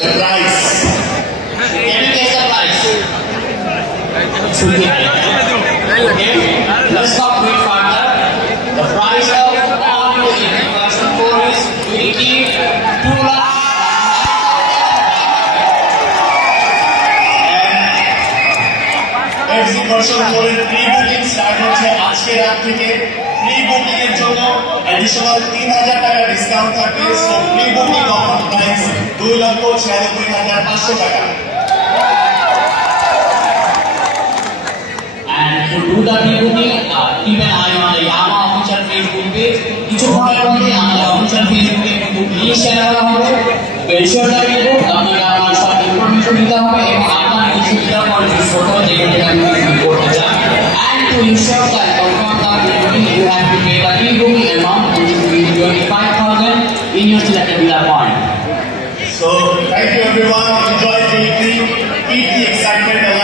the price. Can you guess the price? Okay, let's not wait further. The price of all the version 4 is 2 lakh. FC version 4 এর pre booking start হচ্ছে আজকে রাত থেকে। Pre booking এর জন্য অ্যাডিশনাল 3000 টাকা ডিসকাউন্ট থাকবে। So pre booking offer price 2,96,500 টাকা। And to do the pre-booking, keep an eye on the Yamaha official Facebook page. কিছুক্ষণের মধ্যে আমাদের অফিসিয়াল ফেসবুকে কিন্তু লিংক শেয়ার করা হবে। বেশিরভাগ কিন্তু আপনাকে আমার সব ইনফরমেশন দিতে হবে এবং আপনার কিছু দিতে পরে ফটো যেখানে আপনি বুক করতে চান। And to ensure that confirm the pre-booking, you have to pay the pre-booking amount, which is 25,000 in your selected dealer point. So thank you everyone. Enjoy the evening. Keep the excitement alive.